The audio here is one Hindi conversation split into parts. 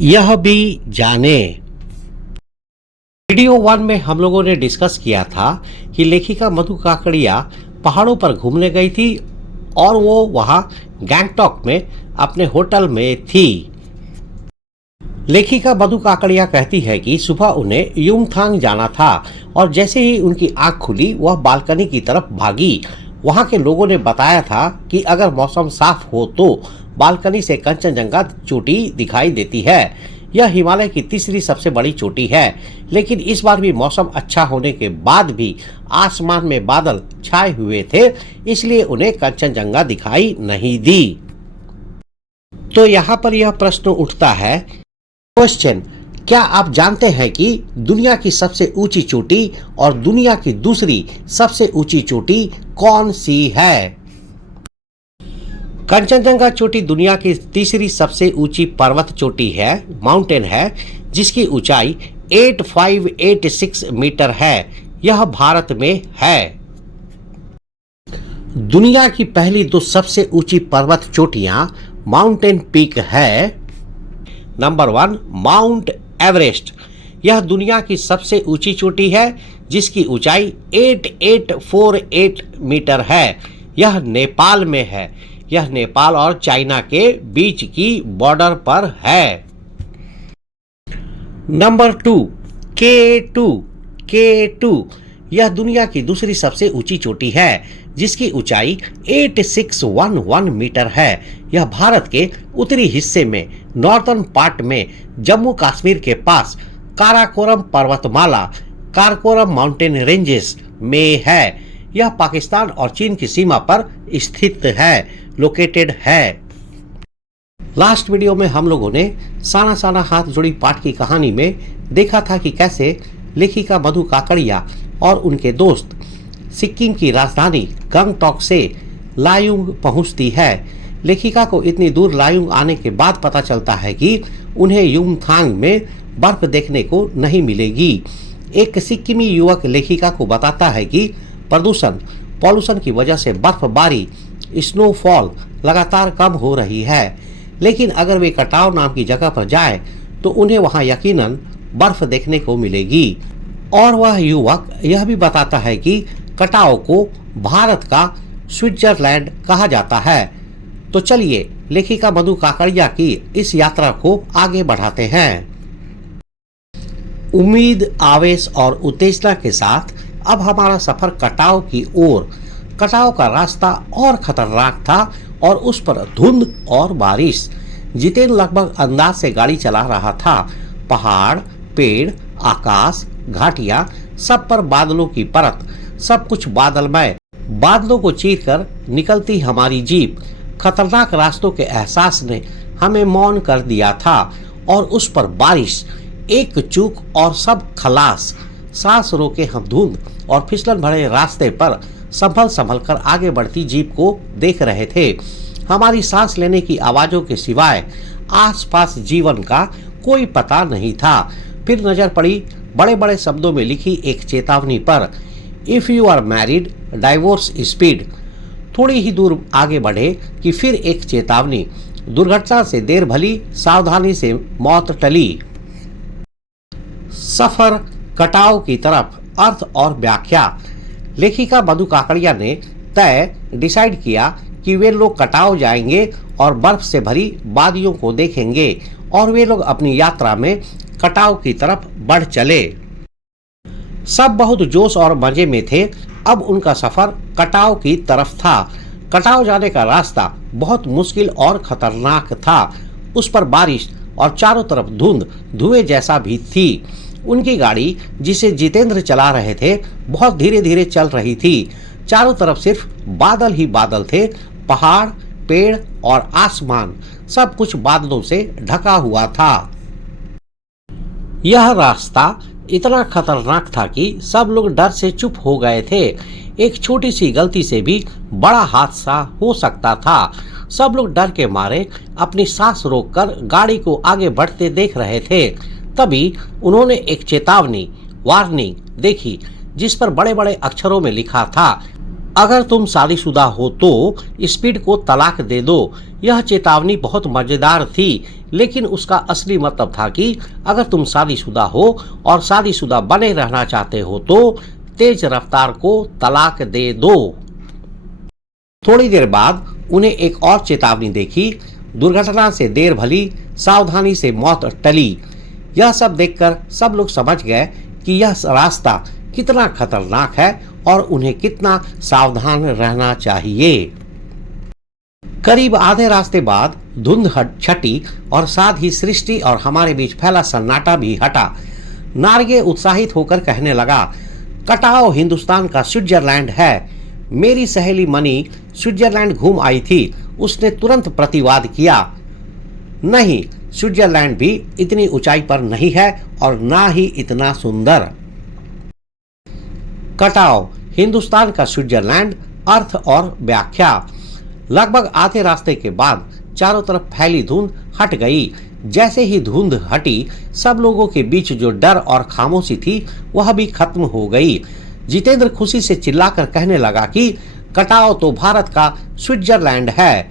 यह भी जाने। वीडियो 1 में हम लोगों ने डिस्कस किया था कि लेखिका मधु काकड़िया पहाड़ों पर घूमने गई थी और वो वहां गैंगटॉक में अपने होटल में थी। लेखिका मधु काकड़िया कहती है कि सुबह उन्हें युमथांग जाना था और जैसे ही उनकी आंख खुली वह बालकनी की तरफ भागी। वहां के लोगों ने बताया था कि अगर मौसम साफ हो तो बालकनी से कंचनजंगा चोटी दिखाई देती है। यह हिमालय की तीसरी सबसे बड़ी चोटी है, लेकिन इस बार भी मौसम अच्छा होने के बाद भी आसमान में बादल छाए हुए थे, इसलिए उन्हें कंचनजंगा दिखाई नहीं दी। तो यहाँ पर यह प्रश्न उठता है, क्वेश्चन, क्या आप जानते हैं कि दुनिया की सबसे ऊंची चोटी और दुनिया की दूसरी सबसे ऊंची चोटी कौन सी है? कंचनजंगा चोटी दुनिया की तीसरी सबसे ऊंची पर्वत चोटी है, माउंटेन है, जिसकी ऊंचाई 8586 मीटर है। यह भारत में है। दुनिया की पहली दो सबसे ऊंची पर्वत चोटियां माउंटेन पीक है। Number 1 mount Everest. यह दुनिया की सबसे ऊंची चोटी है जिसकी ऊंचाई 8848 मीटर है। यह नेपाल में है। यह नेपाल और चाइना के बीच की बॉर्डर पर है। Number 2 K2। यह दुनिया की दूसरी सबसे ऊंची चोटी है जिसकी ऊंचाई 8611 मीटर है। यह भारत के उत्तरी हिस्से में नॉर्दर्न पार्ट में जम्मू कश्मीर के पास काराकोरम पर्वतमाला काराकोरम माउंटेन रेंजेस में है। यह पाकिस्तान और चीन की सीमा पर स्थित है, लोकेटेड है। लास्ट वीडियो में हम लोगों ने साना साना हाथ जोड़ी पाठ की कहानी में देखा था कि कैसे लेखिका मधु काकड़िया और उनके दोस्त सिक्किम की राजधानी गंगटॉक से लायुंग पहुंचती है। लेखिका को इतनी दूर लायुंग आने के बाद पता चलता है कि उन्हें युमथांग में बर्फ देखने को नहीं मिलेगी। एक सिक्किमी युवक लेखिका को बताता है कि पॉल्यूशन की वजह से बर्फबारी स्नोफॉल लगातार कम हो रही है, लेकिन अगर वे कटाव नाम की जगह पर जाए तो उन्हें वहां यकीनन बर्फ देखने को मिलेगी। और वह युवक यह भी बताता है कि कटाव को भारत का स्विट्जरलैंड कहा जाता है। तो चलिए लेखिका मधु काकड़िया की इस यात्रा को आगे बढ़ाते हैं। उम्मीद, आवेश और उत्तेजना के साथ अब हमारा सफर कटाव की ओर। कटाव का रास्ता और खतरनाक था और उस पर धुंध और बारिश। जितेंद्र लगभग अंदाज से गाड़ी चला रहा था। पहाड़, पेड़, आकाश, घाटियां, सब पर बादलों की परत, सब कुछ बादलमय। बादलों को चीरकर निकलती हमारी जीप। खतरनाक रास्तों के एहसास ने हमें मौन कर दिया था और उस पर बारिश, एक चूक और सब खलास। सांस रोके हम धुंध और फिसलन भरे रास्ते पर संभल कर आगे बढ़ती जीप को देख रहे थे। हमारी सांस लेने की आवाजों के सिवाय आसपास जीवन का कोई पता नहीं था। फिर नजर पड़ी बड़े बड़े शब्दों में लिखी एक चेतावनी पर, if you are married divorce speed. थोड़ी ही दूर आगे बढ़े कि फिर एक चेतावनी, दुर्घटना से देर भली, सावधानी से मौत टली। सफर कटाव की तरफ, अर्थ और व्याख्या। लेखिका मधु काकड़िया ने डिसाइड किया कि वे लोग कटाव जाएंगे और बर्फ से भरी वादियों को देखेंगे और वे लोग अपनी यात्रा में कटाव की तरफ बढ़ चले। सब बहुत जोश और मजे में थे। अब उनका सफर कटाव की तरफ था। कटाव जाने का रास्ता बहुत मुश्किल और खतरनाक था। उस पर बारिश और चारों तरफ धुंध, धुएं जैसा भी थी। उनकी गाड़ी, जिसे जितेंद्र चला रहे थे, बहुत धीरे धीरे चल रही थी। चारों तरफ सिर्फ बादल ही बादल थे। पहाड़, पेड़ और आसमान, सब कुछ बादलों से ढका हुआ था। यह रास्ता इतना खतरनाक था कि सब लोग डर से चुप हो गए थे। एक छोटी सी गलती से भी बड़ा हादसा हो सकता था। सब लोग डर के मारे अपनी सांस रोककर गाड़ी को आगे बढ़ते देख रहे थे। तभी उन्होंने एक चेतावनी, वार्निंग देखी, जिस पर बड़े बड़े अक्षरों में लिखा था, अगर तुम शादीशुदा हो तो स्पीड को तलाक दे दो। यह चेतावनी बहुत मजेदार थी, लेकिन उसका असली मतलब था कि अगर तुम शादीशुदा हो और शादीशुदा बने रहना चाहते हो तो तेज रफ्तार को तलाक दे दो। थोड़ी देर बाद उन्हें एक और चेतावनी देखी। दुर्घटना से देर भली, सावधानी से मौत टली। यह सब देखकर सब लोग समझ गए कि यह रास्ता कितना खतरनाक है और उन्हें कितना सावधान रहना चाहिए। करीब आधे रास्ते बाद धुंध छटी और साथ ही सृष्टि और हमारे बीच फैला सन्नाटा भी हटा। नार्गे उत्साहित होकर कहने लगा, कटाओ हिंदुस्तान का स्विट्जरलैंड है। मेरी सहेली मनी स्विट्जरलैंड घूम आई थी। उसने तुरंत प्रतिवाद किया, नहीं, स्विट्जरलैंड भी इतनी ऊंचाई पर नहीं है और ना ही इतना सुंदर। कटाओ हिंदुस्तान का स्विट्जरलैंड, अर्थ और व्याख्या। लगभग आधे रास्ते के बाद चारों तरफ फैली धुंध हट गई। जैसे ही धुंध हटी, सब लोगों के बीच जो डर और खामोशी थी वह भी खत्म हो गई। जितेंद्र खुशी से चिल्लाकर कहने लगा कि कटाओ तो भारत का स्विट्जरलैंड है।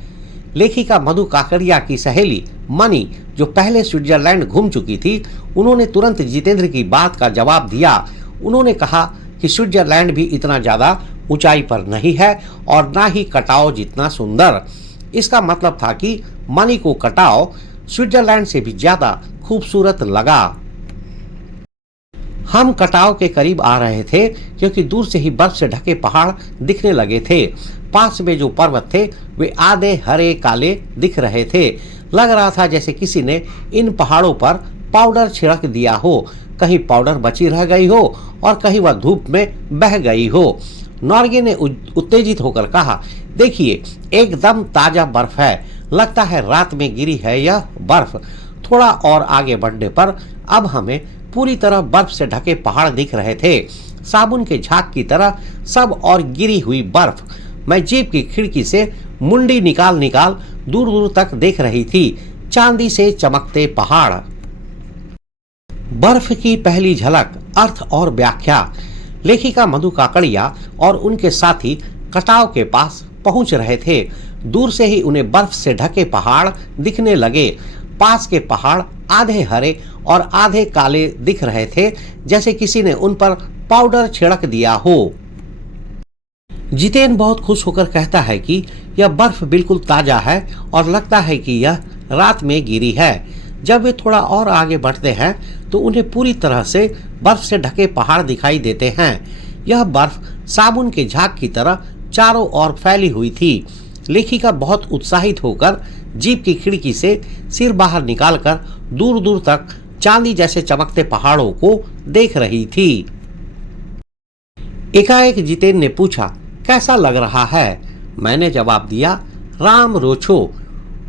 लेखिका मधु काकड़िया की सहेली मनी, जो पहले स्विट्जरलैंड घूम चुकी थी, उन्होंने तुरंत जितेंद्र की बात का जवाब दिया। उन्होंने कहा कि स्विट्जरलैंड भी इतना ज्यादा ऊंचाई पर नहीं है और ना ही कटाओ जितना सुंदर। इसका मतलब था कि मनी को कटाओ स्विट्जरलैंड से भी ज्यादा खूबसूरत लगा। हम कटाव के करीब आ रहे थे क्योंकि दूर से ही बर्फ से ढके पहाड़ दिखने लगे थे। पास में जो पर्वत थे वे आधे हरे काले दिख रहे थे। लग रहा था जैसे किसी ने इन पहाड़ों पर पाउडर छिड़क दिया हो। कहीं पाउडर बची रह गई हो और कहीं वह धूप में बह गई हो। नॉर्गे ने उत्तेजित होकर कहा, देखिए, एकदम ताजा बर्फ है। लगता है रात में गिरी है यह बर्फ। थोड़ा और आगे बढ़ने पर अब हमें पूरी तरह बर्फ से ढके पहाड़ दिख रहे थे, साबुन के झाग की तरह सब और गिरी हुई बर्फ। मैं जीप की खिड़की से मुंडी निकाल निकाल दूर दूर तक देख रही थी। चांदी से चमकते पहाड़। बर्फ की पहली झलक, अर्थ और व्याख्या। लेखिका मधु काकड़िया और उनके साथी कटाव के पास पहुंच रहे थे। दूर से ही उन्हें बर्फ से ढके पहाड़ दिखने लगे। पास के पहाड़ आधे हरे और आधे काले दिख रहे थे, जैसे किसी ने उन पर पाउडर छिड़क दिया हो। जितेन बहुत खुश होकर कहता है कि यह बर्फ बिल्कुल ताजा है और लगता है कि यह रात में गिरी है। जब वे थोड़ा और आगे बढ़ते हैं तो उन्हें पूरी तरह से बर्फ से ढके पहाड़ दिखाई देते हैं। यह बर्फ साबुन के झाग की तरह चारों ओर फैली हुई थी। लेखिका बहुत उत्साहित होकर जीप की खिड़की से सिर बाहर निकालकर दूर दूर तक चांदी जैसे चमकते पहाड़ों को देख रही थी। एकाएक जितेन ने पूछा, कैसा लग रहा है? मैंने जवाब दिया, राम रोछो।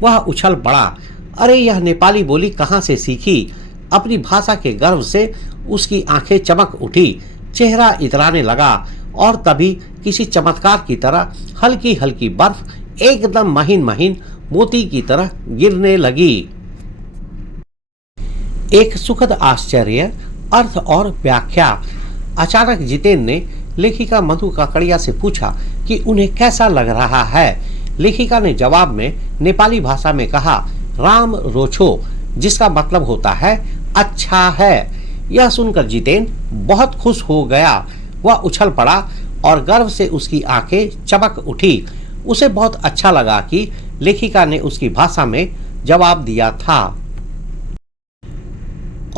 वह उछल पड़ा, अरे यह नेपाली बोली कहाँ से सीखी? अपनी भाषा के गर्व से उसकी आंखें चमक उठी, चेहरा इतराने लगा और तभी किसी चमत्कार की तरह हल्की हल्की बर्फ एकदम महीन महीन मोती की तरह गिरने लगी। एक सुखद आश्चर्य, अर्थ और व्याख्या। अचानक जितेन ने लेखिका मधु काकड़िया से पूछा कि उन्हें कैसा लग रहा है। लेखिका ने जवाब में नेपाली भाषा में कहा, राम रोछो, जिसका मतलब होता है अच्छा है। यह सुनकर जितेन बहुत खुश हो गया। वह उछल पड़ा और गर्व से उसकी आंखें चमक उठी। उसे बहुत अच्छा लगा कि लेखिका ने उसकी भाषा में जवाब दिया था।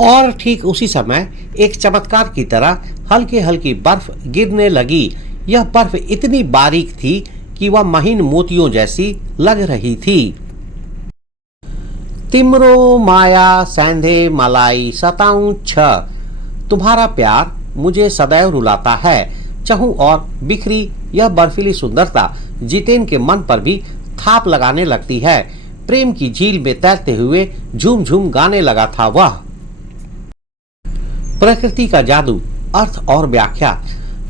और ठीक उसी समय एक चमत्कार की तरह हल्की हल्की बर्फ गिरने लगी। यह बर्फ इतनी बारीक थी कि वह महीन मोतियों जैसी लग रही थी। तिम्रो माया सैंधे मलाई सताऊं छ, तुम्हारा प्यार मुझे सदैव रुलाता है। चहु और बिखरी यह बर्फीली सुंदरता जितेन के मन पर भी थाप लगाने लगती है। प्रेम की झील में तैरते हुए झूम झूम गाने लगा था वह। प्रकृति का जादू, अर्थ और व्याख्या।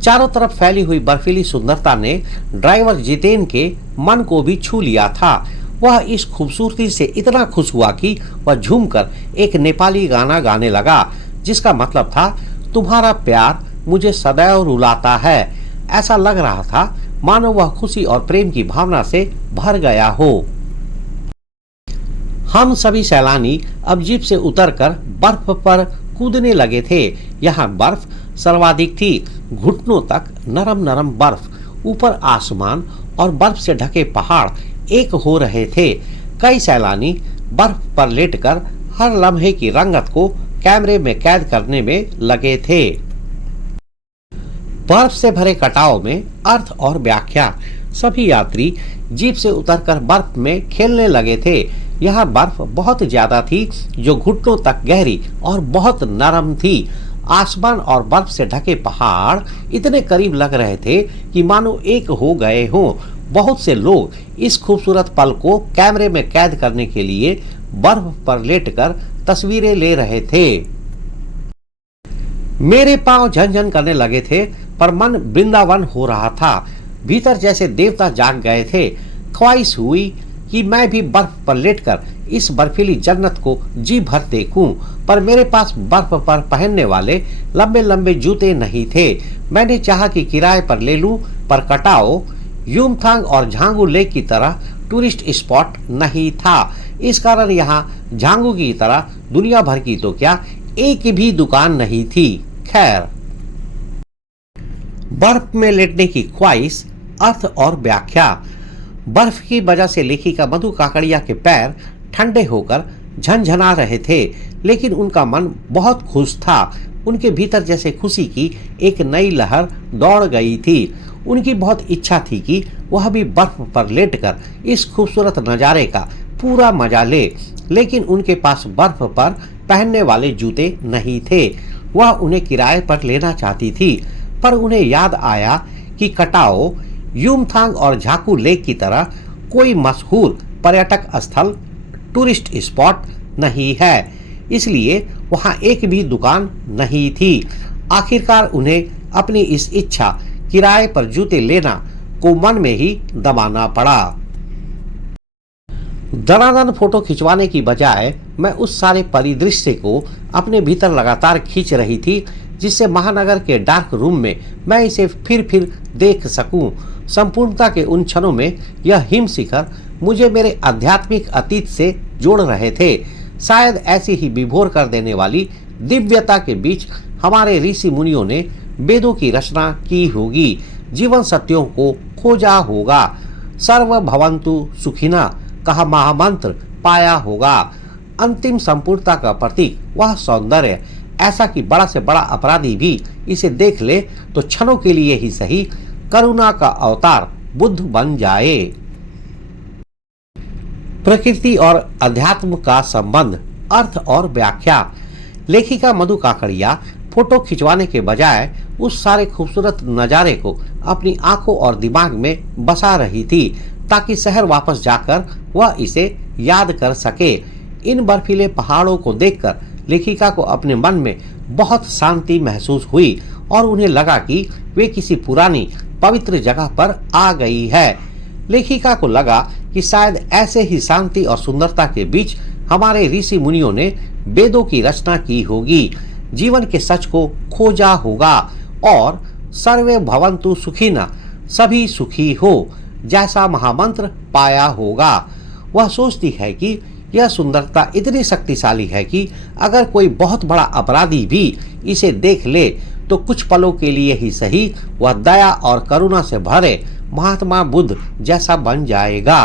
चारों तरफ फैली हुई बर्फीली सुंदरता ने ड्राइवर जितेन के मन को भी छू लिया था। वह इस खूबसूरती से इतना खुश हुआ कि वह झूमकर एक नेपाली गाना गाने लगा, जिसका मतलब था, तुम्हारा प्यार मुझे सदैव रुलाता है। ऐसा लग रहा था मानो वह खुशी और प्रेम की भावना से भर गया हो। हम सभी सैलानी अब जीप से उतरकर बर्फ पर कूदने लगे थे। यहाँ बर्फ सर्वाधिक थी, घुटनों तक नरम नरम बर्फ, ऊपर आसमान और बर्फ से ढके पहाड़ एक हो रहे थे। कई सैलानी बर्फ पर लेटकर हर लम्हे की रंगत को कैमरे में कैद करने में लगे थे। बर्फ से भरे कटाव में अर्थ और व्याख्या। सभी यात्री जीप से उतरकर बर्फ में खेलने लगे थे। यह बर्फ बहुत ज्यादा थी, जो घुटनों तक गहरी और बहुत नरम थी। आसमान और बर्फ से ढके पहाड़ इतने करीब लग रहे थे कि मानो एक हो गए हों। बहुत से लोग इस खूबसूरत पल को कैमरे में कैद करने के लिए बर्फ पर लेटकर तस्वीरें ले रहे थे। मेरे पांव झनझन करने लगे थे, पर मन वृंदावन हो रहा था। भीतर जैसे देवता जाग गए थे। ख्वाहिश हुई कि मैं भी बर्फ पर लेटकर इस बर्फीली जन्नत को जी भर देखूं, पर मेरे पास बर्फ पर पहनने वाले लंबे लंबे जूते नहीं थे। मैंने चाहा कि किराए पर ले लूं, पर कटाओ युमथांग और झांगू लेक की तरह टूरिस्ट स्पॉट नहीं था। इस कारण यहाँ झांगू की तरह दुनिया भर की तो क्या एक भी दुकान नहीं थी। खैर, बर्फ में लेटने की ख्वाहिश, अर्थ और व्याख्या। बर्फ की वजह से लेखिका मधु काकड़िया के पैर ठंडे होकर झनझना रहे थे, लेकिन उनका मन बहुत खुश था। उनके भीतर जैसे खुशी की एक नई लहर दौड़ गई थी। उनकी बहुत इच्छा थी कि वह भी बर्फ पर लेटकर इस खूबसूरत नज़ारे का पूरा मजा ले, लेकिन उनके पास बर्फ पर पहनने वाले जूते नहीं थे। वह उन्हें किराए पर लेना चाहती थी, पर उन्हें याद आया कि कटाओ युमथांग और झाकू लेक की तरह कोई मशहूर पर्यटक स्थल टूरिस्ट स्पॉट नहीं है, इसलिए वहां एक भी दुकान नहीं थी। आखिरकार उन्हें अपनी इस इच्छा किराए पर जूते लेना को मन में ही दबाना पड़ा। दनादन फोटो खिंचवाने की बजाय मैं उस सारे परिदृश्य को अपने भीतर लगातार खींच रही थी, जिससे महानगर के डार्क रूम में मैं इसे फिर देख सकूं। संपूर्णता के उन क्षणों में यह हिम शिखर मुझे मेरे आध्यात्मिक अतीत से जोड़ रहे थे। शायद ऐसी ही विभोर कर देने वाली दिव्यता के बीच हमारे ऋषि मुनियों ने वेदों की रचना की होगी, जीवन सत्यों को खोजा होगा, सर्व भवन्तु सुखिना कहा महामंत्र पाया होगा। अंतिम संपूर्णता का प्रतीक वह सौंदर्य, ऐसा कि बड़ा से बड़ा अपराधी भी इसे देख ले तो क्षणों के लिए ही सही करुणा का अवतार बुद्ध बन जाए। प्रकृति और अध्यात्म का संबंध, अर्थ और व्याख्या। लेखिका मधु काकड़िया फोटो खिंचवाने के बजाय उस सारे खूबसूरत नज़ारे को अपनी आंखों और दिमाग में बसा रही थी, ताकि शहर वापस जाकर वह इसे याद कर सके। इन बर्फीले पहाड़ों को देखकर लेखिका को अपने मन में बहुत शांति महसूस हुई और उन्हें लगा कि वे किसी पुरानी पवित्र जगह पर आ गई है। लेखिका को लगा कि शायद ऐसे ही शांति और सुंदरता के बीच हमारे ऋषि मुनियों ने वेदों की रचना की होगी, जीवन के सच को खोजा होगा और सर्वे भवन्तु सुखिना सभी सुखी हो जैसा महामंत्र पाया होगा। वह सोचती है कि यह सुंदरता इतनी शक्तिशाली है कि अगर कोई बहुत बड़ा अपराधी भी इसे देख ले तो कुछ पलों के लिए ही सही वह दया और करुणा से भरे महात्मा बुद्ध जैसा बन जाएगा।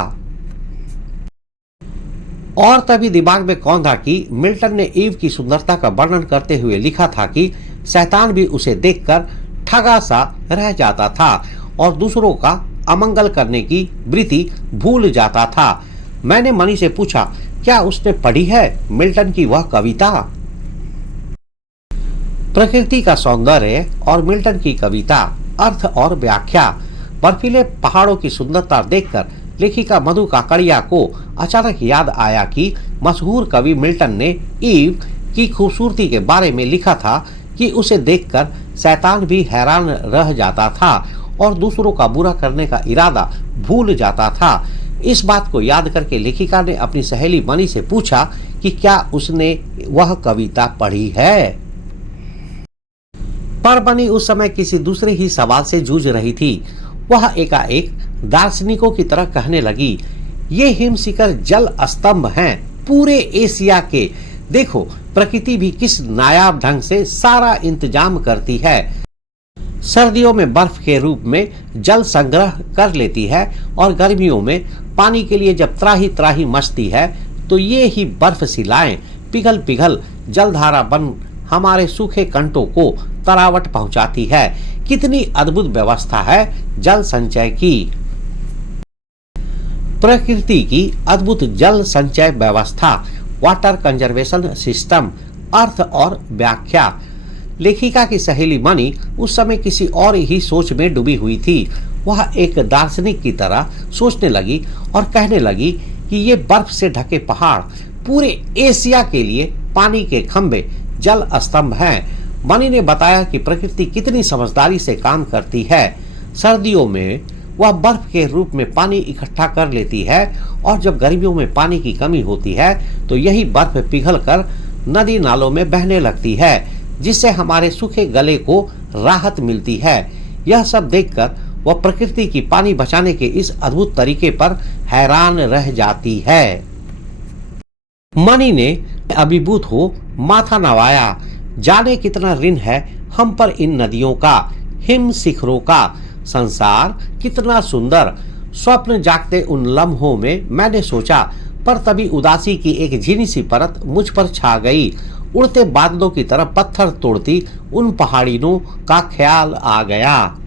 और तभी दिमाग में कौंधा कि मिल्टन ने ईव की सुंदरता का वर्णन करते हुए लिखा था कि शैतान भी उसे देखकर ठगा सा रह जाता था और दूसरों का अमंगल करने की वृत्ति भूल जाता था। मैंने मणि से पूछा, क्या उसने पढ़ी है मिल्टन की वह कविता? प्रकृति का सौंदर्य और मिल्टन की कविता, अर्थ और व्याख्या। बर्फीले पहाड़ों की सुंदरता देखकर लेखिका मधु काकड़िया को अचानक याद आया कि मशहूर कवि मिल्टन ने ईव की खूबसूरती के बारे में लिखा था कि उसे देखकर शैतान भी हैरान रह जाता था और दूसरों का बुरा करने का इरादा भूल जाता था। इस बात को याद करके लेखिका ने अपनी सहेली मणि से पूछा कि क्या उसने वह कविता पढ़ी है। पर मणि उस समय किसी दूसरे ही सवाल से जूझ रही थी। वह एकाएक दार्शनिकों की तरह कहने लगी, ये हिमशिखर जल स्तंभ हैं पूरे एशिया के। देखो प्रकृति भी किस नायाब ढंग से सारा इंतजाम करती है। सर्दियों में बर्फ के रूप में जल संग्रह कर लेती है और गर्मियों में पानी के लिए जब त्राही त्राही मचती है तो ये ही बर्फ शिलाएं पिघल पिघल जलधारा बन हमारे सूखे कंटों को तरावट पहुंचाती है। कितनी अद्भुत व्यवस्था है जल संचय की। प्रकृति की अद्भुत जल संचय व्यवस्था, वाटर कंजर्वेशन सिस्टम, अर्थ और व्याख्या। लेखिका की सहेली मनी उस समय किसी और ही सोच में डूबी हुई थी। वह एक दार्शनिक की तरह सोचने लगी और कहने लगी कि ये बर्फ से ढके पहाड़ पूरे एशिया के लिए पानी के खंभे जल स्तंभ हैं। मनी ने बताया कि प्रकृति कितनी समझदारी से काम करती है। सर्दियों में वह बर्फ के रूप में पानी इकट्ठा कर लेती है और जब गर्मियों में पानी की कमी होती है तो यही बर्फ पिघलकर नदी नालों में बहने लगती है, जिससे हमारे सूखे गले को राहत मिलती है। यह सब देखकर वह प्रकृति की पानी बचाने के इस अद्भुत तरीके पर हैरान रह जाती है। मनी ने अभिभूत हो माथा नवाया। जाने कितना ऋण है हम पर इन नदियों का, हिम शिखरों का। संसार कितना सुंदर। स्वप्न जागते उन लम्हों में मैंने सोचा, पर तभी उदासी की एक झिनी सी परत मुझ पर छा गई। उड़ते बादलों की तरह पत्थर तोड़ती उन पहाड़ियों का ख्याल आ गया।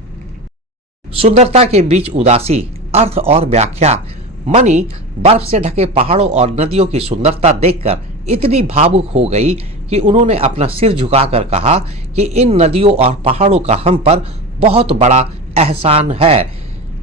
सुंदरता के बीच उदासी, अर्थ और व्याख्या। मनी बर्फ से ढके पहाड़ों और नदियों की सुंदरता देखकर इतनी भावुक हो गई कि उन्होंने अपना सिर झुकाकर कहा कि इन नदियों और पहाड़ों का हम पर बहुत बड़ा एहसान है।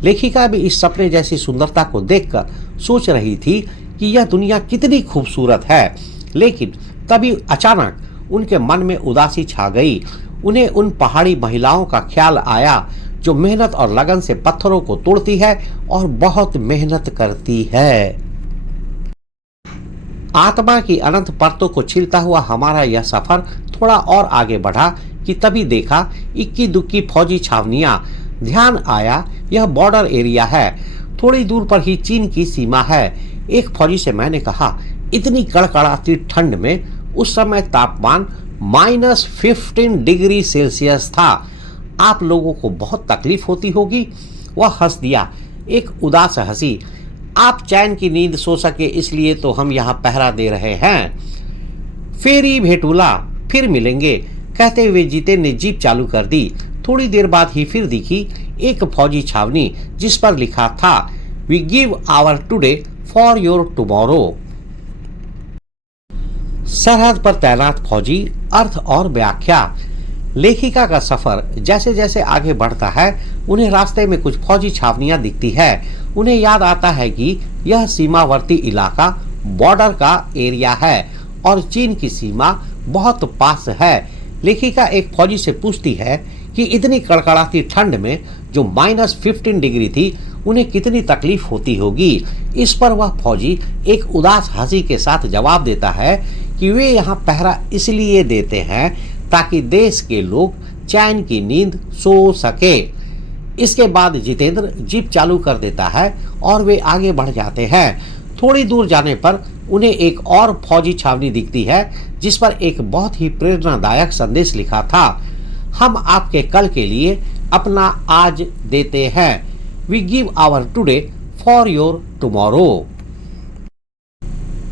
लेखिका भी इस सपने जैसी सुंदरता को देखकर सोच रही थी कि यह दुनिया कितनी खूबसूरत है, लेकिन तभी अचानक उनके मन में उदासी छा गई। उन्हें उन पहाड़ी महिलाओं का ख्याल आया जो मेहनत और लगन से पत्थरों को तोड़ती है और बहुत मेहनत करती है। आत्मा की अनंत परतों को छीलता हुआ हमारा यह सफर थोड़ा और आगे बढ़ा कि तभी देखा इक्की दुक्की फौजी छावनियां। ध्यान आया यह बॉर्डर एरिया है, थोड़ी दूर पर ही चीन की सीमा है। एक फौजी से मैंने कहा, इतनी कड़कड़ाती ठंड में उस समय तापमान -15 डिग्री सेल्सियस था, आप लोगों को बहुत तकलीफ होती होगी। वह हंस दिया, एक उदास हंसी। आप चैन की नींद सो सके इसलिए तो हम यहाँ पहरा दे रहे हैं। फेरी भेटूला, फिर मिलेंगे, कहते हुए जीते ने जीप चालू कर दी। थोड़ी देर बाद ही फिर दिखी एक फौजी छावनी जिस पर लिखा था, we give our today for your tomorrow. सरहद पर तैनात फौजी, अर्थ और व्याख्या। लेखिका का सफर जैसे जैसे आगे बढ़ता है उन्हें रास्ते में कुछ फौजी छावनियां दिखती है। उन्हें याद आता है कि यह सीमावर्ती इलाका बॉर्डर का एरिया है और चीन की सीमा बहुत पास है। लेखिका एक फौजी से पूछती है कि इतनी कड़कड़ाती ठंड में जो -15 डिग्री थी उन्हें कितनी तकलीफ होती होगी। इस पर वह फौजी एक उदास हंसी के साथ जवाब देता है कि वे यहाँ पहरा इसलिए देते हैं ताकि देश के लोग चैन की नींद सो सके। इसके बाद जितेंद्र जीप चालू कर देता है और वे आगे बढ़ जाते हैं। थोड़ी दूर जाने पर उन्हें एक और फौजी छावनी दिखती है जिस पर एक बहुत ही प्रेरणादायक संदेश लिखा था, हम आपके कल के लिए अपना आज देते हैं, we give our today for your tomorrow.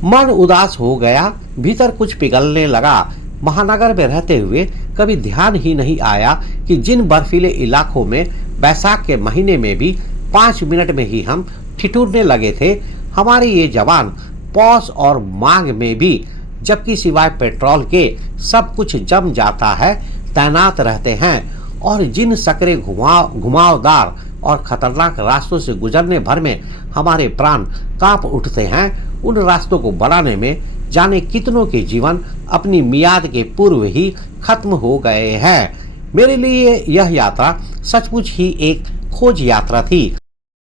मन उदास हो गया, भीतर कुछ पिघलने लगा। महानगर में रहते हुए कभी ध्यान ही नहीं आया कि जिन बर्फीले इलाकों में बैसाख के महीने में भी 5 मिनट में ही हम ठिठुरने लगे थे, हमारे ये जवान पौष और माघ में भी, जबकि सिवाय पेट्रोल के सब कुछ जम जाता है, तैनात रहते हैं और जिन सकरे घुमावदार और खतरनाक रास्तों से गुजरने भर में हमारे प्राण कांप उठते हैं, उन रास्तों को बनाने में जाने कितनों के जीवन अपनी मियाद के पूर्व ही खत्म हो गए हैं। मेरे लिए यह यात्रा सचमुच ही एक खोज यात्रा थी।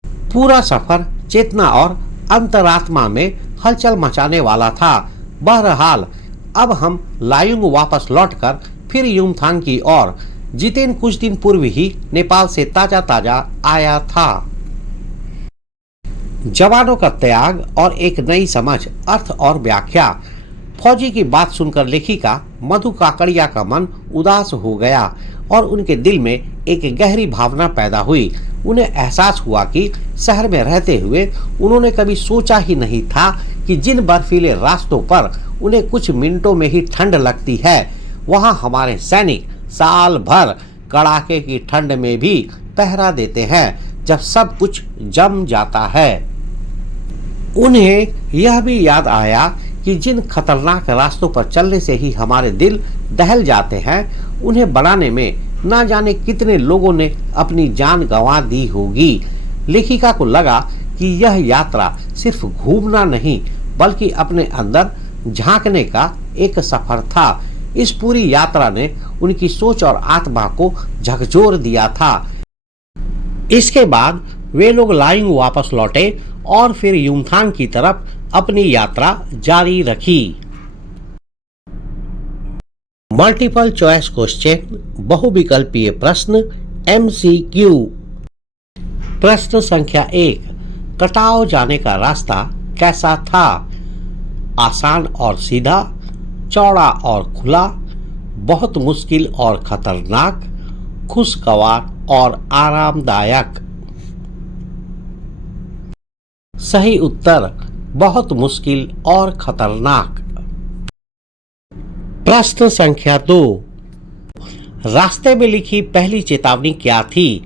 पूरा सफर चेतना और अंतरात्मा में हलचल मचाने वाला था। बहरहाल अब हम लायुंग वापस लौटकर फिर युमथांग की ओर जितेन कुछ दिन पूर्व ही नेपाल से ताजा ताजा आया था। जवानों का त्याग और एक नई समझ, अर्थ और व्याख्या। फौजी की बात सुनकर लेखिका मधु काकड़िया का मन उदास हो गया और उनके दिल में एक गहरी भावना पैदा हुई। उन्हें एहसास हुआ कि शहर में रहते हुए उन्होंने कभी सोचा ही नहीं था कि जिन बर्फीले रास्तों पर उन्हें कुछ मिनटों में ही ठंड लगती है, वहां हमारे सैनिक साल भर कड़ाके की ठंड में भी पहरा देते हैं जब सब कुछ जम जाता है। उन्हें यह भी याद आया कि जिन खतरनाक रास्तों पर चलने से ही हमारे दिल दहल जाते हैं, उन्हें बनाने में ना जाने कितने लोगों ने अपनी जान गंवा दी होगी। लेखिका को लगा कि यह यात्रा सिर्फ घूमना नहीं बल्कि अपने अंदर झांकने का एक सफर था। इस पूरी यात्रा ने उनकी सोच और आत्मा को झकझोर दिया था। इसके बाद वे लोग लाइंग वापस लौटे और फिर युमथांग की तरफ अपनी यात्रा जारी रखी। मल्टीपल चॉइस क्वेश्चन, बहुविकल्पीय प्रश्न, MCQ। प्रश्न संख्या 1, कटाव जाने का रास्ता कैसा था? आसान और सीधा, चौड़ा और खुला, बहुत मुश्किल और खतरनाक, खुशगवार और आरामदायक। सही उत्तर बहुत मुश्किल और खतरनाक। प्रश्न संख्या 2, रास्ते में लिखी पहली चेतावनी क्या थी?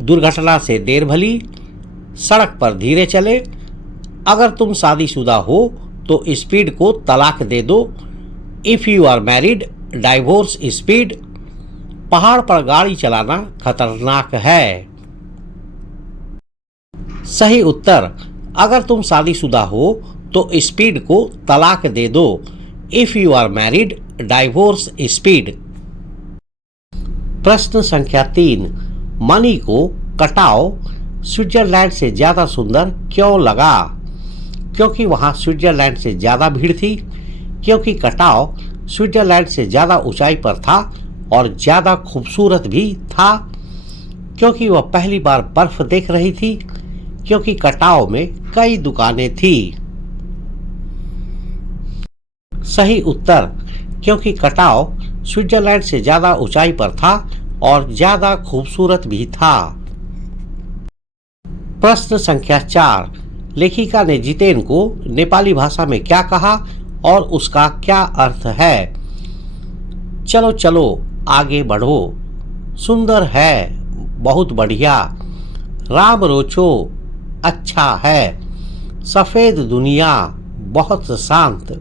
दुर्घटना से देर भली, सड़क पर धीरे चले, अगर तुम शादीशुदा हो तो स्पीड को तलाक दे दो, if you are married divorce speed, पहाड़ पर गाड़ी चलाना खतरनाक है। सही उत्तर, अगर तुम शादीशुदा हो तो स्पीड को तलाक दे दो, if you are married divorce speed. प्रश्न संख्या 3, मनी को कटाव स्विट्जरलैंड से ज्यादा सुंदर क्यों लगा? क्योंकि वहां स्विट्जरलैंड से ज्यादा भीड़ थी, क्योंकि कटाव स्विट्जरलैंड से ज्यादा ऊंचाई पर था और ज्यादा खूबसूरत भी था, क्योंकि वह पहली बार बर्फ देख रही थी, क्योंकि कटाव में कई दुकानें थी। सही उत्तर, क्योंकि कटाव स्विट्जरलैंड से ज्यादा ऊंचाई पर था और ज्यादा खूबसूरत भी था। प्रश्न संख्या 4, लेखिका ने जितेन को नेपाली भाषा में क्या कहा और उसका क्या अर्थ है? चलो चलो आगे बढ़ो, सुंदर है, बहुत बढ़िया, राम रोचो, अच्छा है, सफेद दुनिया, बहुत शांत।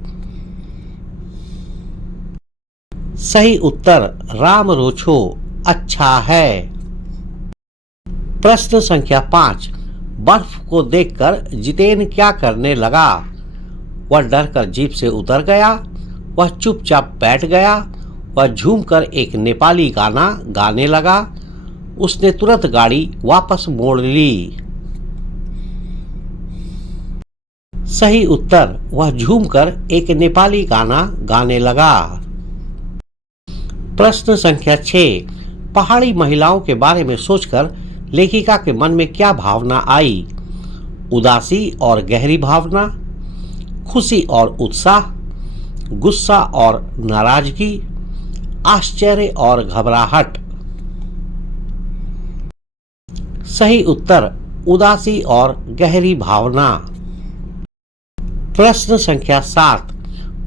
सही उत्तर राम रोचो, अच्छा है। प्रश्न संख्या 5, बर्फ को देखकर जितेन क्या करने लगा? वह डरकर जीप से उतर गया, वह चुपचाप बैठ गया, वह झूमकर एक नेपाली गाना गाने लगा, उसने तुरंत गाड़ी वापस मोड़ ली। सही उत्तर, वह झूमकर एक नेपाली गाना गाने लगा। प्रश्न संख्या 6, पहाड़ी महिलाओं के बारे में सोचकर लेखिका के मन में क्या भावना आई? उदासी और गहरी भावना, खुशी और उत्साह, गुस्सा और नाराजगी, आश्चर्य और घबराहट। सही उत्तर उदासी और गहरी भावना। प्रश्न संख्या 7,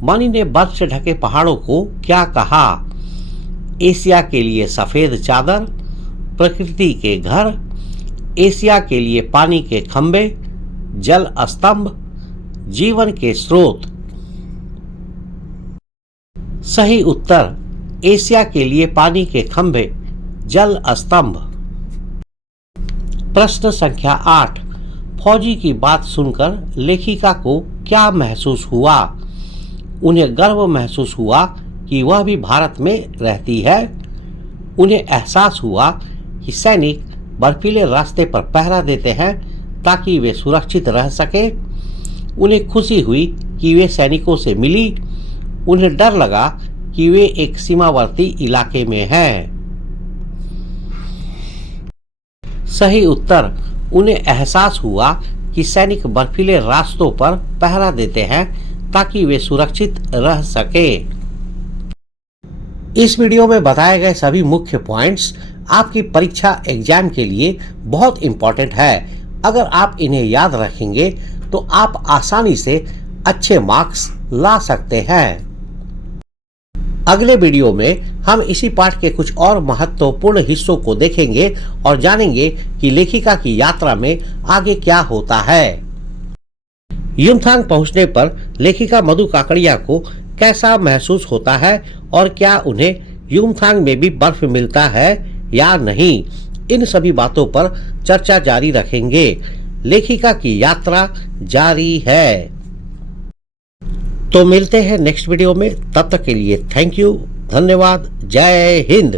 मनी ने बर्फ से ढके पहाड़ों को क्या कहा? एशिया के लिए सफेद चादर, प्रकृति के घर, एशिया के लिए पानी के खंभे, जल स्तंभ, जीवन के स्रोत। सही उत्तर एशिया के लिए पानी के खंभे, जल स्तंभ। प्रश्न संख्या 8, फौजी की बात सुनकर लेखिका को क्या महसूस हुआ? उन्हें गर्व महसूस हुआ कि वह भी भारत में रहती है। उन्हें एहसास हुआ कि सैनिक बर्फीले रास्ते पर पहरा देते हैं ताकि वे सुरक्षित रह सके। उन्हें खुशी हुई कि वे सैनिकों से मिली। उन्हें डर लगा कि वे एक सीमावर्ती इलाके में हैं। सही उत्तर, उन्हें एहसास हुआ कि सैनिक बर्फीले रास्तों पर पहरा देते हैं ताकि वे सुरक्षित रह सके। इस वीडियो में बताए गए सभी मुख्य पॉइंट्स आपकी परीक्षा एग्जाम के लिए बहुत इंपॉर्टेंट है। अगर आप इन्हें याद रखेंगे तो आप आसानी से अच्छे मार्क्स ला सकते हैं। अगले वीडियो में हम इसी पाठ के कुछ और महत्वपूर्ण हिस्सों को देखेंगे और जानेंगे कि लेखिका की यात्रा में आगे क्या होता है। युमथांग पहुंचने पर लेखिका मधु काकड़िया को कैसा महसूस होता है और क्या उन्हें युमथांग में भी बर्फ मिलता है या नहीं, इन सभी बातों पर चर्चा जारी रखेंगे। लेखिका की यात्रा जारी है। तो मिलते हैं नेक्स्ट वीडियो में, तब तक के लिए थैंक यू, धन्यवाद, जय हिंद।